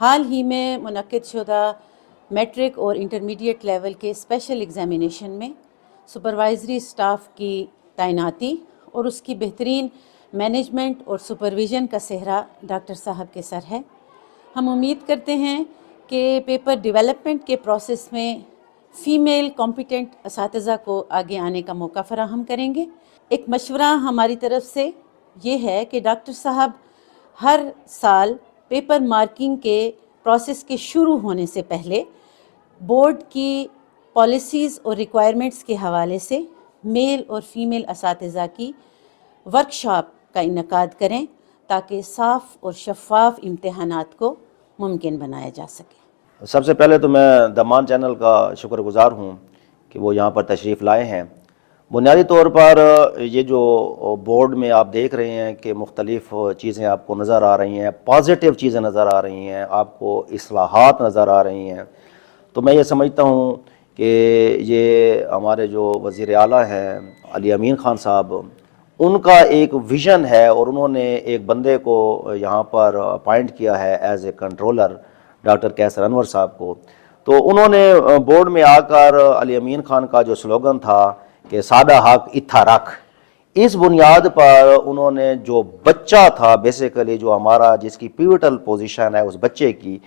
حال ہی میں منعقد شدہ میٹرک اور انٹرمیڈیٹ لیول کے اسپیشل ایگزامینیشن میں سپروائزری اسٹاف کی تعیناتی اور اس کی بہترین مینجمنٹ اور سپرویژن کا سہرا ڈاکٹر صاحب کے سر ہے۔ ہم امید کرتے ہیں کہ پیپر ڈیولپمنٹ کے پروسیس میں فیمیل کمپیٹنٹ اساتذہ کو آگے آنے کا موقع فراہم کریں گے۔ ایک مشورہ ہماری طرف سے یہ ہے کہ ڈاکٹر صاحب ہر سال پیپر مارکنگ کے پروسیس کے شروع ہونے سے پہلے بورڈ کی پالیسیز اور ریکوائرمنٹس کے حوالے سے میل اور فیمیل اساتذہ کی ورکشاپ کا انعقاد کریں تاکہ صاف اور شفاف امتحانات کو ممکن بنایا جا سکے۔ سب سے پہلے تو میں دمان چینل کا شکر گزار ہوں کہ وہ یہاں پر تشریف لائے ہیں۔ بنیادی طور پر یہ جو بورڈ میں آپ دیکھ رہے ہیں کہ مختلف چیزیں آپ کو نظر آ رہی ہیں، پازیٹیو چیزیں نظر آ رہی ہیں، آپ کو اصلاحات نظر آ رہی ہیں، تو میں یہ سمجھتا ہوں کہ یہ ہمارے جو وزیر اعلیٰ ہیں علی امین خان صاحب، ان کا ایک ویژن ہے اور انہوں نے ایک بندے کو یہاں پر اپائنٹ کیا ہے ایز اے کنٹرولر، ڈاکٹر کیسر انور صاحب کو۔ تو انہوں نے بورڈ میں آ کر علی امین خان کا جو سلوگن تھا کہ سادہ حق اتھا رکھ، اس بنیاد پر انہوں نے جو بچہ تھا بیسیکلی جو ہمارا جس کی پیوٹل پوزیشن ہے اس بچے کی،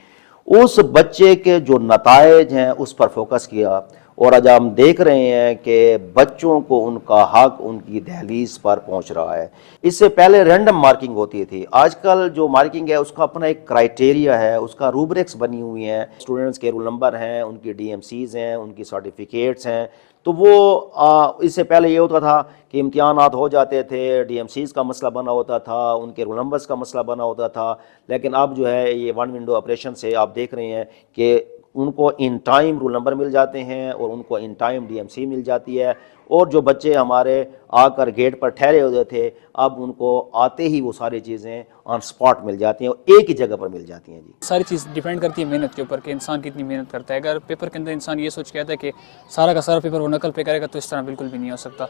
اس بچے کے جو نتائج ہیں اس پر فوکس کیا، اور آج ہم دیکھ رہے ہیں کہ بچوں کو ان کا حق ان کی دہلیز پر پہنچ رہا ہے۔ اس سے پہلے رینڈم مارکنگ ہوتی تھی، آج کل جو مارکنگ ہے اس کا اپنا ایک کرائٹیریا ہے، اس کا روبرکس بنی ہوئی ہیں، اسٹوڈنٹس کے رول نمبر ہیں، ان کی ڈی ایم سیز ہیں، ان کی سرٹیفکیٹس ہیں۔ تو وہ اس سے پہلے یہ ہوتا تھا کہ امتحانات ہو جاتے تھے، ڈی ایم سیز کا مسئلہ بنا ہوتا تھا، ان کے رول نمبرز کا مسئلہ بنا ہوتا تھا، لیکن اب جو ہے یہ ون ونڈو آپریشن سے آپ دیکھ رہے ہیں کہ ان کو ان ٹائم رول نمبر مل جاتے ہیں اور ان کو ان ٹائم ڈی ایم سی مل جاتی ہے، اور جو بچے ہمارے آ کر گیٹ پر ٹھہرے ہوتے تھے اب ان کو آتے ہی وہ ساری چیزیں آن سپاٹ مل جاتی ہیں اور ایک ہی جگہ پر مل جاتی ہیں۔ جی ساری چیز ڈیپینڈ کرتی ہے محنت کے اوپر کہ انسان کتنی محنت کرتا ہے۔ اگر پیپر کے اندر انسان یہ سوچ کے آتا ہے کہ سارا کا سارا پیپر وہ نقل پہ کرے گا تو اس طرح بالکل بھی نہیں ہو سکتا۔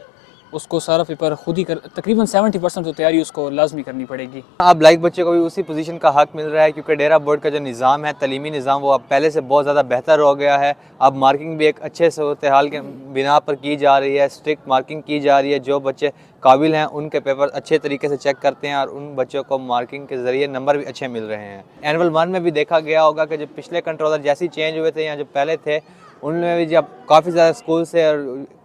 اس کو سارا پیپر خود ہی تقریباً 70% تو تیاری اس کو لازمی کرنی پڑے گی۔ اب لائک بچے کو بھی اسی پوزیشن کا حق مل رہا ہے، کیونکہ ڈیرہ بورڈ کا جو نظام ہے، تعلیمی نظام، وہ اب پہلے سے بہت زیادہ بہتر ہو گیا ہے۔ اب مارکنگ بھی ایک اچھے صورتحال کے بنا پر کی جا رہی ہے، اسٹرکٹ مارکنگ کی جا رہی ہے، جو بچے قابل ہیں ان کے پیپر اچھے طریقے سے چیک کرتے ہیں اور ان بچوں کو مارکنگ کے ذریعے نمبر بھی اچھے مل رہے ہیں۔ اینول 1 میں بھی دیکھا گیا ہوگا کہ جو پچھلے کنٹرولر جیسے چینج ہوئے تھے یا جو پہلے تھے ان میں بھی جب کافی زیادہ اسکول سے اور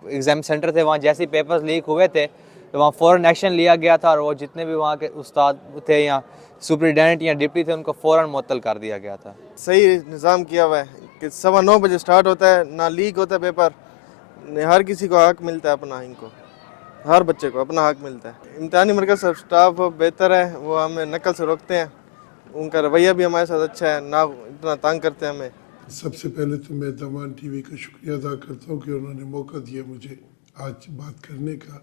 ایگزام سینٹر تھے وہاں جیسے پیپرز لیک ہوئے تھے تو وہاں فوراً ایکشن لیا گیا تھا، اور وہ جتنے بھی وہاں کے استاد تھے یا سپرنٹینڈنٹ یا ڈپٹی تھے ان کو فوراً معطل کر دیا گیا تھا۔ صحیح نظام کیا ہوا ہے کہ 9:15 بجے سٹارٹ ہوتا ہے، نہ لیک ہوتا ہے پیپر، ہر کسی کو حق ملتا ہے اپنا، ان کو ہر بچے کو اپنا حق ملتا ہے۔ امتحانی مرکز کا سٹاف بہتر ہے، وہ ہمیں نقل سے روکتے ہیں، ان کا رویہ بھی ہمارے ساتھ اچھا ہے، نہ اتنا تنگ کرتے ہیں ہمیں۔ سب سے پہلے تو میں دمان ٹی وی کا شکریہ ادا کرتا ہوں کہ انہوں نے موقع دیا مجھے آج بات کرنے کا،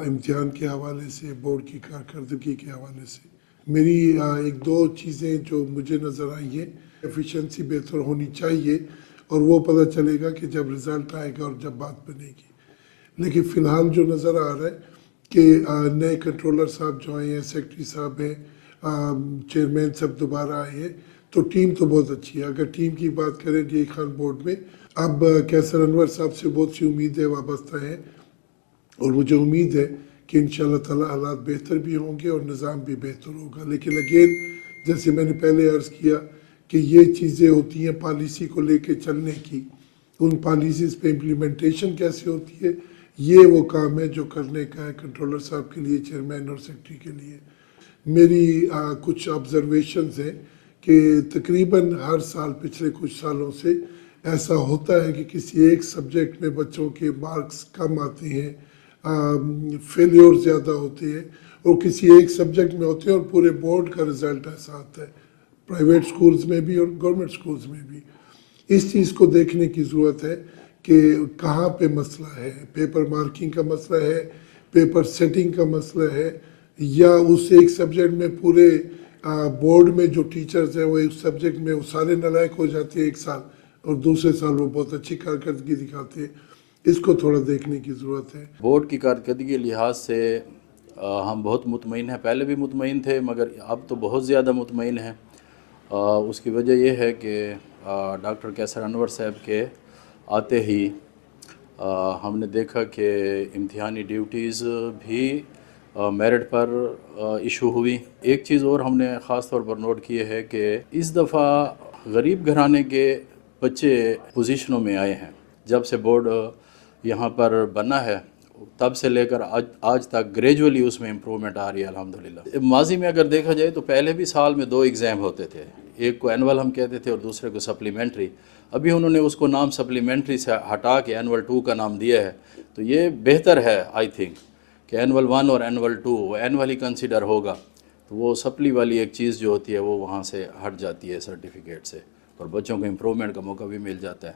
امتحان کے حوالے سے، بورڈ کی کارکردگی کے حوالے سے۔ میری ایک دو چیزیں جو مجھے نظر آئی ہیں، ایفیشنسی بہتر ہونی چاہیے، اور وہ پتہ چلے گا کہ جب رزلٹ آئے گا اور جب بات بنے گی۔ لیکن فی الحال جو نظر آ رہا ہے کہ نئے کنٹرولر صاحب جو آئے ہیں، سیکٹری صاحب ہیں، چیئرمین صاحب دوبارہ آئے ہیں، تو ٹیم تو بہت اچھی ہے۔ اگر ٹیم کی بات کریں ڈی خان بورڈ میں، اب کیسر انور صاحب سے بہت سی امیدیں وابستہ ہیں، اور مجھے امید ہے کہ انشاءاللہ تعالی حالات بہتر بھی ہوں گے اور نظام بھی بہتر ہوگا۔ لیکن اگین جیسے میں نے پہلے عرض کیا کہ یہ چیزیں ہوتی ہیں پالیسی کو لے کے چلنے کی، ان پالیسیز پہ امپلیمنٹیشن کیسے ہوتی ہے، یہ وہ کام ہے جو کرنے کا ہے کنٹرولر صاحب کے لیے، چیئرمین اور سیکٹری کے لیے۔ میری کچھ آبزرویشنز ہیں کہ تقریباً ہر سال پچھلے کچھ سالوں سے ایسا ہوتا ہے کہ کسی ایک سبجیکٹ میں بچوں کے مارکس کم آتے ہیں، فیلیور زیادہ ہوتے ہیں، اور کسی ایک سبجیکٹ میں ہوتے ہیں اور پورے بورڈ کا رزلٹ ایسا آتا ہے، پرائیویٹ سکولز میں بھی اور گورنمنٹ سکولز میں بھی۔ اس چیز کو دیکھنے کی ضرورت ہے کہ کہاں پہ مسئلہ ہے، پیپر مارکنگ کا مسئلہ ہے، پیپر سیٹنگ کا مسئلہ ہے، یا اس ایک سبجیکٹ میں پورے بورڈ میں جو ٹیچرز ہیں وہ ایک سبجیکٹ میں وہ سارے نالائق ہو جاتے ہیں ایک سال، اور دوسرے سال وہ بہت اچھی کارکردگی دکھاتے ہیں۔ اس کو تھوڑا دیکھنے کی ضرورت ہے۔ بورڈ کی کارکردگی کے لحاظ سے ہم بہت مطمئن ہیں، پہلے بھی مطمئن تھے مگر اب تو بہت زیادہ مطمئن ہیں، اس کی وجہ یہ ہے کہ ڈاکٹر کیسر انور صاحب کے آتے ہی ہم نے دیکھا کہ امتحانی ڈیوٹیز بھی میرٹ پر ایشو ہوئی. ایک چیز اور ہم نے خاص طور پر نوٹ کی ہے کہ اس دفعہ غریب گھرانے کے بچے پوزیشنوں میں آئے ہیں. جب سے بورڈ یہاں پر بنا ہے تب سے لے کر آج تک گریجولی اس میں امپرومنٹ آ رہی ہے الحمدللہ. ماضی میں اگر دیکھا جائے تو پہلے بھی سال میں 2 ایگزام ہوتے تھے, ایک کو اینول ہم کہتے تھے اور دوسرے کو سپلیمنٹری. ابھی انہوں نے اس کو نام سپلیمنٹری سے ہٹا کے اینول 2 کا نام دیا ہے, تو یہ بہتر ہے آئی تھنک کہ اینول 1 اور اینول 2 وہ اینول ہی کنسیڈر ہوگا, تو وہ سپلی والی ایک چیز جو ہوتی ہے وہ وہاں سے ہٹ جاتی ہے سرٹیفکیٹ سے, اور بچوں کو امپرومنٹ کا موقع بھی مل جاتا ہے.